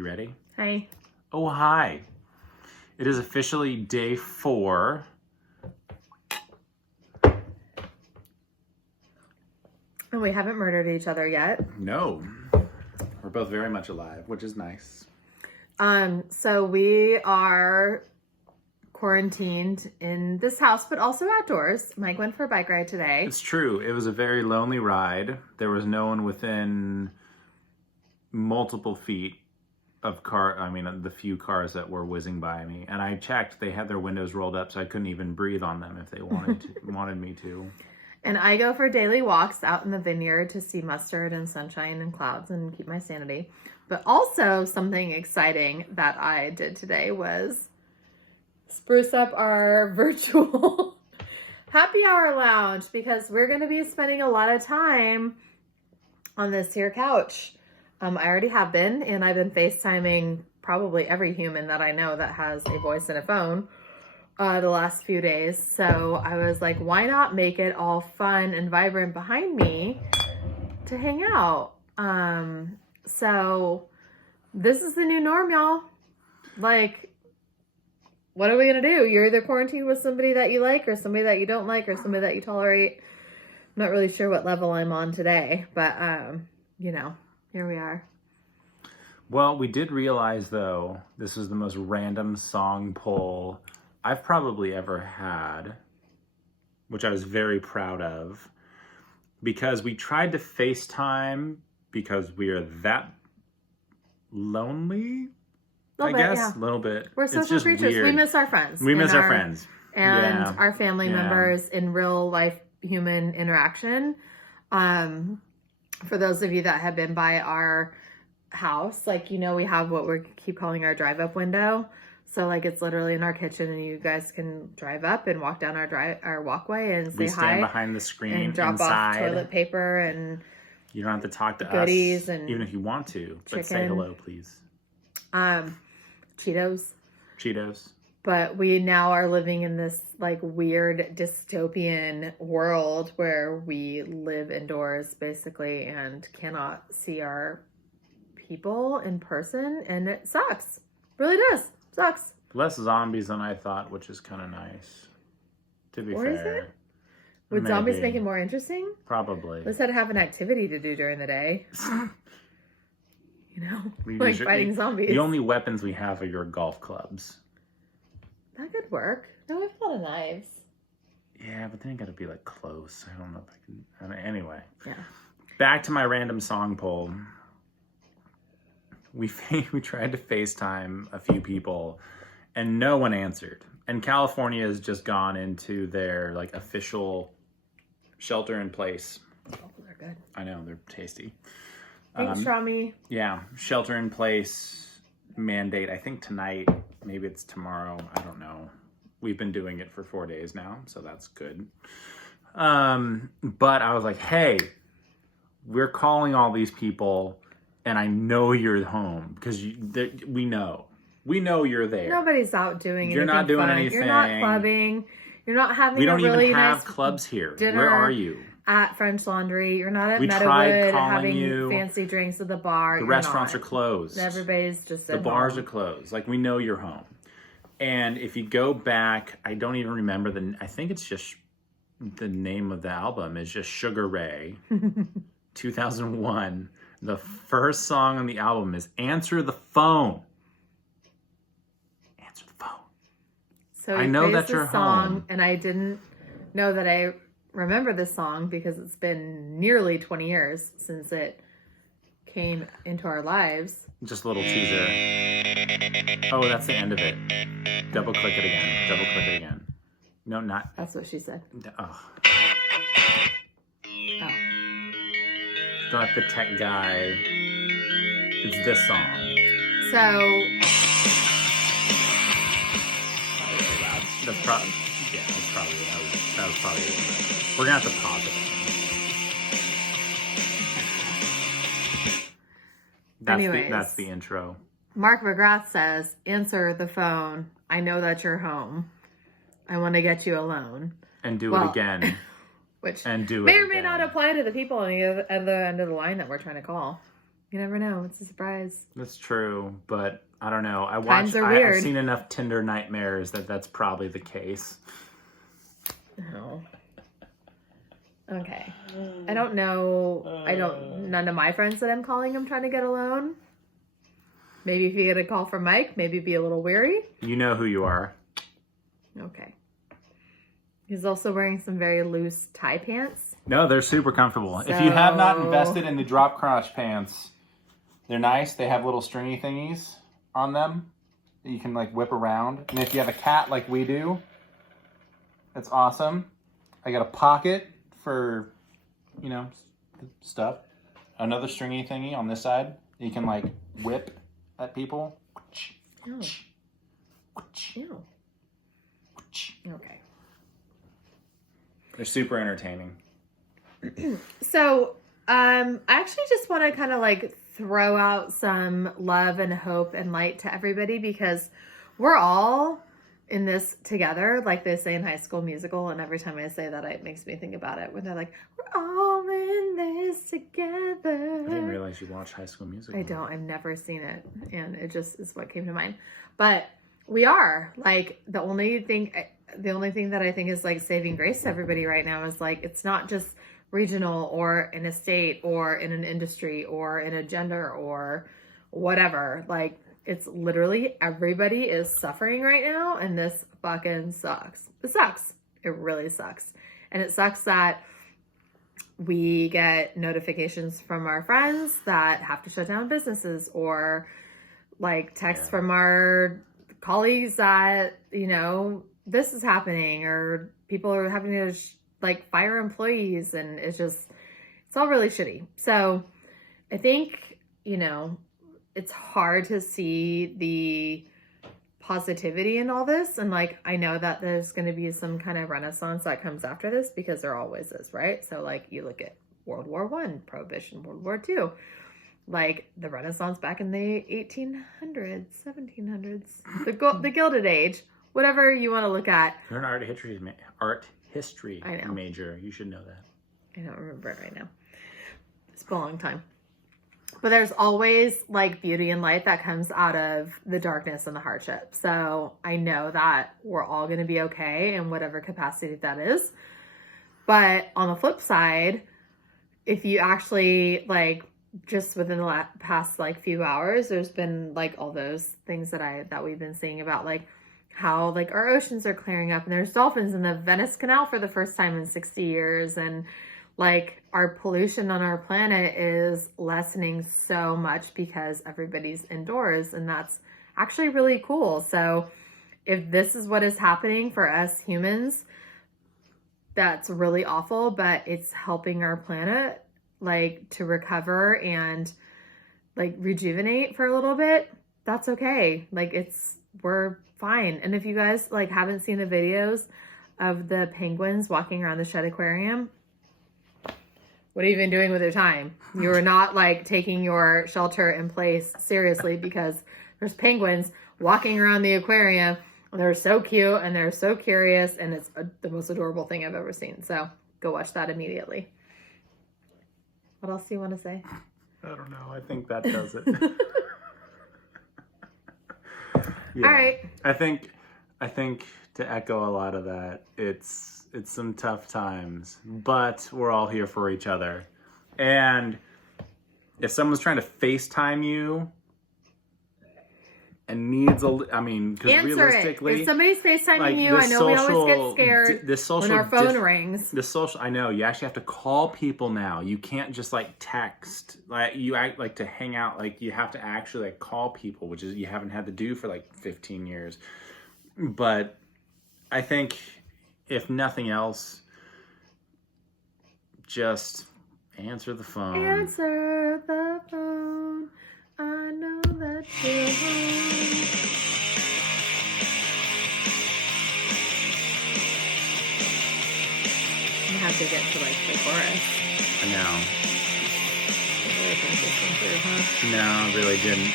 You ready? Hi. Oh, hi. It is officially day 4. And we haven't murdered each other yet. No. We're both very much alive, which is nice. So we are quarantined in this house, but also outdoors. Mike went for a bike ride today. It's true. It was a very lonely ride. There was no one within multiple feet of the few cars that were whizzing by me. And I checked, they had their windows rolled up, so I couldn't even breathe on them if they wanted me to. And I go for daily walks out in the vineyard to see mustard and sunshine and clouds and keep my sanity. But also something exciting that I did today was spruce up our virtual happy hour lounge, because we're going to be spending a lot of time on this here couch. I already have been, and I've been FaceTiming probably every human that I know that has a voice and a phone the last few days. So I was like, why not make it all fun and vibrant behind me to hang out? So this is the new norm, y'all. Like, what are we going to do? You're either quarantined with somebody that you like or somebody that you don't like or somebody that you tolerate. I'm not really sure what level I'm on today, but, here we are. Well, we did realize, though, this was the most random song poll I've probably ever had, which I was very proud of, because we tried to FaceTime because we are that lonely, I guess. A little bit. We're social creatures. Weird. We miss our friends. We miss our friends. And our family members in real life human interaction. For those of you that have been by our house, we have what we keep calling our drive-up window. So it's literally in our kitchen, and you guys can drive up and walk down our walkway and say hi. We stand behind the screen and drop inside. Off toilet paper and you don't have to talk to goodies us, and even if you want to. Chicken. But say hello, please. Cheetos. But we now are living in this weird dystopian world where we live indoors basically and cannot see our people in person, and it sucks. Really does. Sucks. Less zombies than I thought, which is kind of nice. To be fair. Is it? Would zombies make it more interesting? Probably. Let's have an activity to do during the day. Fighting zombies. The only weapons we have are your golf clubs. That could work. No, we have a lot of knives. Yeah, but then you gotta be close. I don't know if I can. Anyway. Yeah. Back to my random song poll. We tried to FaceTime a few people, and no one answered. And California has just gone into their official shelter in place. Oh, they're good. I know, they're tasty. Thanks, Rami. Yeah, shelter in place mandate. I think tonight, maybe it's tomorrow. I don't know. We've been doing it for 4 days now, so that's good. But I was like, hey, we're calling all these people, and I know you're home because we know you're there. Nobody's out doing anything. You're not doing fun. anything. You're not clubbing. You're not having we don't a really even have nice clubs here. dinner. Where are you? At French Laundry. You're not at We tried Meadowood calling having you. fancy drinks at the bar. The restaurants are closed. Everybody's just the bars are closed. We know you're home. And if you go back, I don't even remember I think it's just the name of the album is just Sugar Ray, 2001. The first song on the album is Answer the Phone. Answer the phone. So I know that you're home. And I didn't know that I remember this song because it's been nearly 20 years since it came into our lives. Just a little teaser. Oh, that's the end of it. Double click it again. Double click it again. No, not. That's what she said. Oh. Don't have the tech guy. It's this song. So. That's probably. Yeah, that's probably. That was probably it. We're gonna have to pause it. That's the intro. Mark McGrath says, "Answer the phone. I know that you're home. I want to get you alone." And do it again. Which and do may it or may not apply to the people on the other end of the line that we're trying to call. You never know. It's a surprise. That's true, but I don't know. Times are weird. I've seen enough Tinder nightmares that's probably the case. Oh. Okay. I don't know. None of my friends that I'm calling, I'm trying to get alone. Maybe if you get a call from Mike, maybe be a little weary. You know who you are. Okay. He's also wearing some very loose tie pants. No, they're super comfortable. So... If you have not invested in the drop crotch pants, they're nice. They have little stringy thingies on them that you can like whip around. And if you have a cat like we do, that's awesome. I got a pocket for, stuff. Another stringy thingy on this side. You can like whip at people. Oh. Ew. Okay. They're super entertaining. So, I actually just want to kind of like throw out some love and hope and light to everybody because we're all in this together, like they say in High School Musical. And every time I say that, it makes me think about it when they're like, we're all in this together. I didn't realize you watched High School Musical. I don't. I've never seen it. And it just is what came to mind. But we are like the only thing that I think is like saving grace to everybody right now is like, it's not just regional or in a state or in an industry or in a gender or whatever. Like it's literally everybody is suffering right now. And this fucking sucks. It sucks. It really sucks. And it sucks that we get notifications from our friends that have to shut down businesses or like texts from our colleagues that, this is happening or people are having to fire employees and it's all really shitty. So I think, it's hard to see the positivity in all this. And I know that there's going to be some kind of renaissance that comes after this because there always is, right? So you look at World War I, Prohibition, World War II, the Renaissance back in the 1800s, 1700s, the Gilded Age, whatever you want to look at. You're an art history major. You should know that. I don't remember it right now. It's been a long time. But there's always beauty and light that comes out of the darkness and the hardship. So I know that we're all going to be okay in whatever capacity that is. But on the flip side, if you actually just within the past few hours, there's been all those things that we've been seeing about how our oceans are clearing up and there's dolphins in the Venice Canal for the first time in 60 years. And our pollution on our planet is lessening so much because everybody's indoors and that's actually really cool. So if this is what is happening for us humans, that's really awful, but it's helping our planet to recover and rejuvenate for a little bit. That's okay. We're fine. And if you guys haven't seen the videos of the penguins walking around the Shedd Aquarium, what have you been doing with your time? You are not taking your shelter in place seriously because there's penguins walking around the aquarium. And they're so cute and they're so curious and it's the most adorable thing I've ever seen. So go watch that immediately. What else do you want to say? I don't know. I think that does it. Yeah. All right. I think to echo a lot of that, it's some tough times, but we're all here for each other. And if someone's trying to FaceTime you and needs because realistically, if somebody's FaceTiming you, I know we always get scared when our phone rings. I know you actually have to call people now. You can't just text. You act to hang out. You have to actually call people, which is you haven't had to do for 15 years. But I think if nothing else, just answer the phone. Answer the phone. I know that you're home. I have to get to the chorus. I know. I really think this one's weird, huh? No, I really didn't.